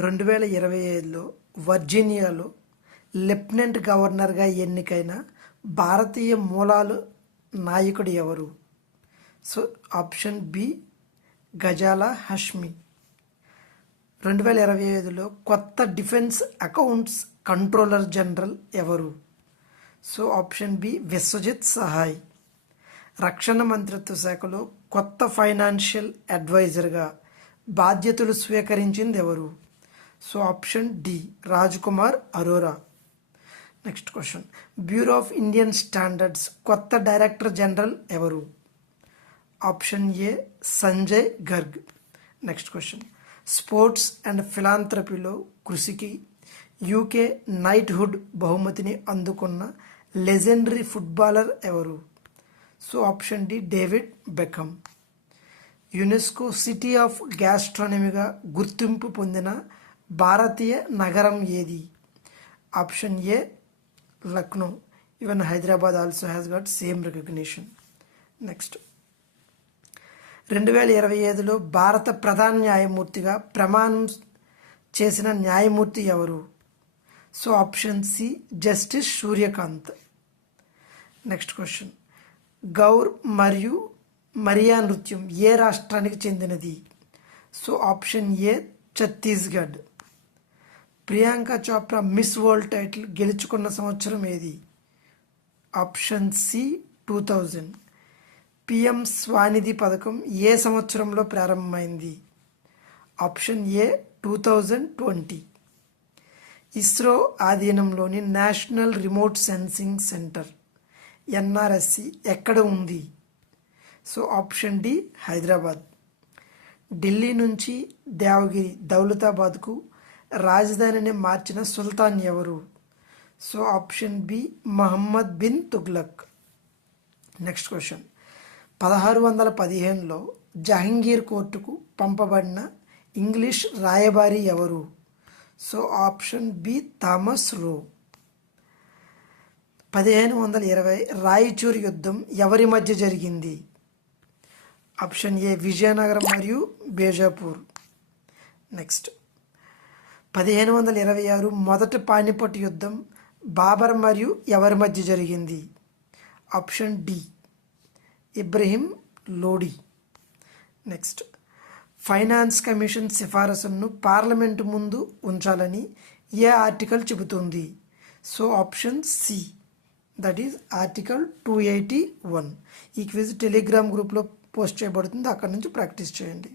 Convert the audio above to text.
2025లో వర్జీనియాలో lieutenant గవర్నర్గా ఎన్నికైన భారతీయ మూలాలు నాయకుడు ఎవరు? So option B Ghazala Hashmi. 2025లో కొత్త డిఫెన్స్ అకౌంట్స్ కంట్రోలర్ జనరల్ ఎవరు? So option B Vishwajit Sahay. రక్షణ మంత్రిత్వ శాఖలో కొత్త ఫైనాన్షియల్ అడ్వైజర్గా బాధ్యతలు స్వీకరించింది ఎవరు? So option D Raj Kumar Arora. Next question, bureau of Indian standards కొత్త డైరెక్టర్ జనరల్ ఎవరు? Option A Sanjay Garg. Next question, sports and ఫిలాంథ్రపీలో కృషికి యూకే నైట్హుడ్ బహుమతిని అందుకున్న లెజెండరీ ఫుట్బాలర్ ఎవరు? So option D David Beckham. UNESCO city of గ్యాస్ట్రానమీగా గుర్తింపు పొందిన భారతీయ నగరం ఏది? Option A Lucknow. Even Hyderabad also has got same recognition. Next, 2025లో భారత ప్రధాన న్యాయమూర్తిగా ప్రమాణం చేసిన న్యాయమూర్తి ఎవరు? So option C justice Surya Kant. Next question, Gaur మరియు మరియా నృత్యం ఏ రాష్ట్రానికి చెందినది? So option A Chhattisgarh. Priyanka Chopra Miss World title గెలుచుకున్న సంవత్సరం ఏది? Option C 2000. పిఎం స్వానిధి పథకం ఏ సంవత్సరంలో ప్రారంభమైంది? Option A 2020. ఇస్రో ఆధీనంలోని national remote sensing centre NRSC ఎక్కడ ఉంది? So option D Hyderabad. Delhi నుంచి దేవగిరి దౌలతాబాద్కు రాజధానిని మార్చిన సుల్తాన్ ఎవరు? So option B Muhammad bin Tughlaq. Next question, 1615లో జహంగీర్ కోర్టుకు పంపబడిన ఇంగ్లీష్ రాయబారి ఎవరు? సో ఆప్షన్ బి థామస్ రో. 1520 రాయచూర్ యుద్ధం ఎవరి మధ్య జరిగింది? ఆప్షన్ ఏ విజయనగరం మరియు బేజాపూర్. నెక్స్ట్, 1526 మొదటి పానిపట్ యుద్ధం బాబర్ మరియు ఎవరి మధ్య జరిగింది? Option D Ibrahim Lodi. Next, finance commission సిఫారసులను పార్లమెంటు ముందు ఉంచాలని ఏ ఆర్టికల్ చెబుతుంది? So option C that is article 281. ఈ క్విజ్ టెలిగ్రామ్ గ్రూప్లో పోస్ట్ చేయబడుతుంది, అక్కడ నుంచి ప్రాక్టీస్ చేయండి.